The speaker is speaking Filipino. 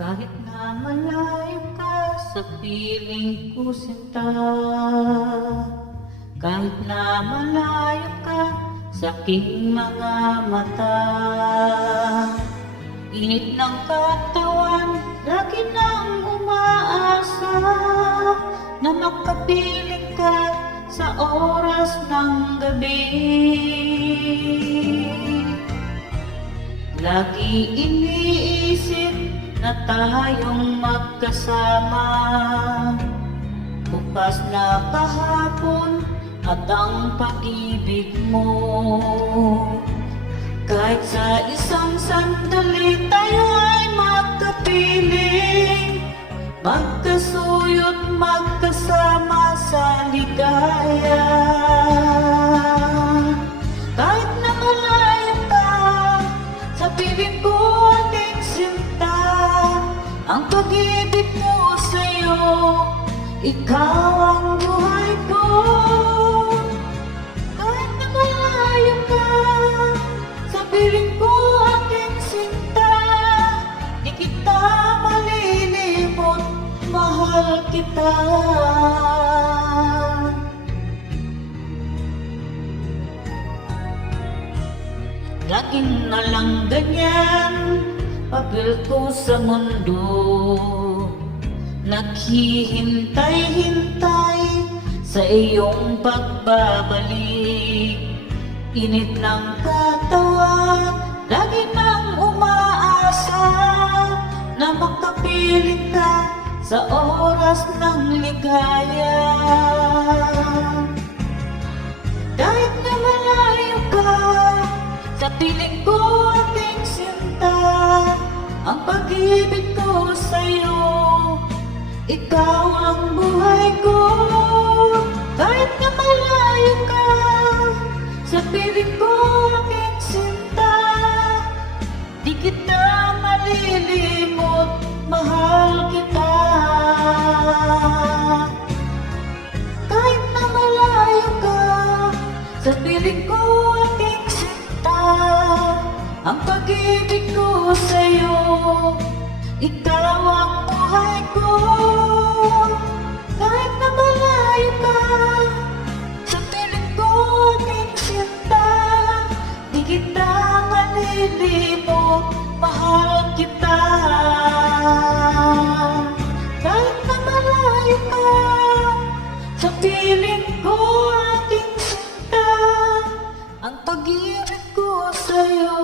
Kahit na malayo ka sa piling ko sinta, kahit na malayo ka sa aking mga mata, init ng katawan, lagi nang umaasa na makapiling ka sa oras ng gabi. Lagi iniisip na tayong magkasama, bukas na kahapon at ang pag-ibig mo. Kahit sa isang sandali tayo ay magkapiling, magkasuyot, magkasama sa ligaya. Kahit na malayo ka sa piling ko aking sinta, ang pag-ibig mo sa'yo, ikaw ang buhay ko. Kahit na malayo ka sa piling ko aking sinta, di kita malilimot, mahal kita. Laging na lang ganyan, papel ko sa mundo, naghihintay-hintay sa iyong pagbabalik. Init ng katawan, lagi nang umaasa na makapiling ka sa oras ng ligaya. Kahit na malayo ka sa piling ko aking sinta, ang pag-ibig ko sa'yo, ikaw ang buhay ko. Kahit na malayo ka sa piling ko aking sinta, di kita malilimot, mahal kita. Kahit na malayo ka sa piling ko aking sinta, ang pag-ibig ko sa'yo, ikaw ang buhay ko. Kahit na malayo ka sa piling ko aking sinta, di kita malilimot, mahal kita. Kahit na malayo ka sa piling ko aking sinta, ang pag-ibig ko sa'yo,